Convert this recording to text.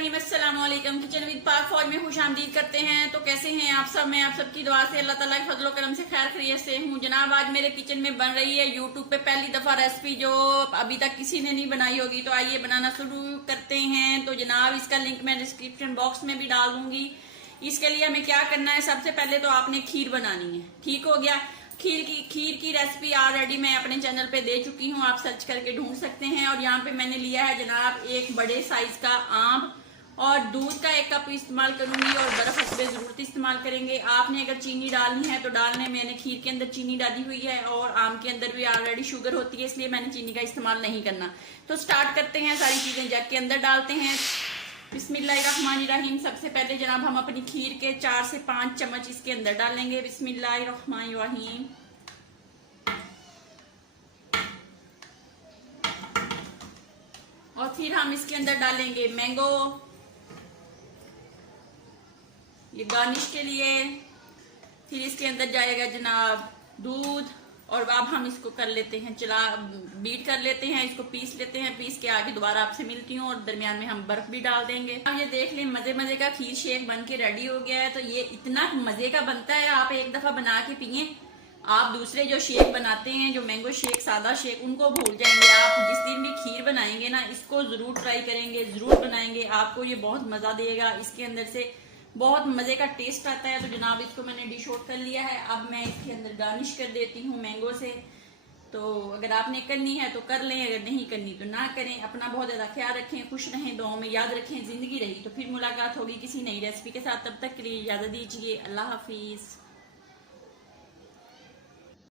बिस्मिल्लाहिर्रहमानिर्रहीम, अस्सलाम वालेकुम। किचन विद पाक फौज में खुशामदीद करते हैं। तो कैसे हैं आप सब? मैं आप सबकी दुआ से अल्लाह ताला के फजलो करम से खैर खैरियत से हूँ जनाब। आज मेरे किचन में बन रही है यूट्यूब पे पहली दफा रेसिपी जो अभी तक किसी ने नहीं बनाई होगी। तो आइए बनाना शुरू करते हैं। तो जनाब इसका लिंक मैं डिस्क्रिप्शन बॉक्स में भी डाल दूंगी। इसके लिए हमें क्या करना है, सबसे पहले तो आपने खीर बनानी है। ठीक हो गया। खीर की रेसिपी ऑलरेडी मैं अपने चैनल पे दे चुकी हूँ, आप सर्च करके ढूंढ सकते हैं। और यहाँ पे मैंने लिया है जनाब एक बड़े साइज का आम और दूध का 1 कप इस्तेमाल करूंगी और बर्फ हस्बे जरूरत इस्तेमाल करेंगे। आपने अगर चीनी डालनी है तो डालने, मैंने खीर के अंदर चीनी डाली हुई है और आम के अंदर भी ऑलरेडी शुगर होती है, इसलिए मैंने चीनी का इस्तेमाल नहीं करना। तो स्टार्ट करते हैं, सारी चीजें जग के अंदर डालते हैं। बिस्मिल्लाहिर्रहमानिर्रहीम। सबसे पहले जनाब हम अपनी खीर के 4 से 5 चम्मच इसके अंदर डालेंगे। बिस्मिल्लाहिर्रहमानिर्रहीम। और फिर हम इसके अंदर डालेंगे मैंगो, ये गार्निश के लिए। फिर इसके अंदर जाएगा जनाब दूध और अब हम इसको कर लेते हैं, बीट कर लेते हैं, इसको पीस लेते हैं। पीस के आगे दोबारा आपसे मिलती हूँ और दरमियान में हम बर्फ भी डाल देंगे। अब ये देख लें, मजे मजे का खीर शेक बन के रेडी हो गया है। तो ये इतना मजे का बनता है, आप एक दफा बना के पिए। आप दूसरे जो शेक बनाते हैं, जो मैंगो शेक, सादा शेक, उनको भूल जाएंगे। आप जिस दिन भी खीर बनाएंगे ना, इसको जरूर ट्राई करेंगे, जरूर बनाएंगे, आपको ये बहुत मजा देगा। इसके अंदर से बहुत मजे का टेस्ट आता है। तो जनाब इसको मैंने डिश आउट कर लिया है। अब मैं इसके अंदर गार्निश कर देती हूँ मैंगो से। तो अगर आपने करनी है तो कर लें, अगर नहीं करनी तो ना करें। अपना बहुत ज्यादा ख्याल रखें, खुश रहें, दुआओं में याद रखें। जिंदगी रही तो फिर मुलाकात होगी किसी नई रेसिपी के साथ। तब तक के लिए इजाजत दीजिए। अल्लाह हाफिज।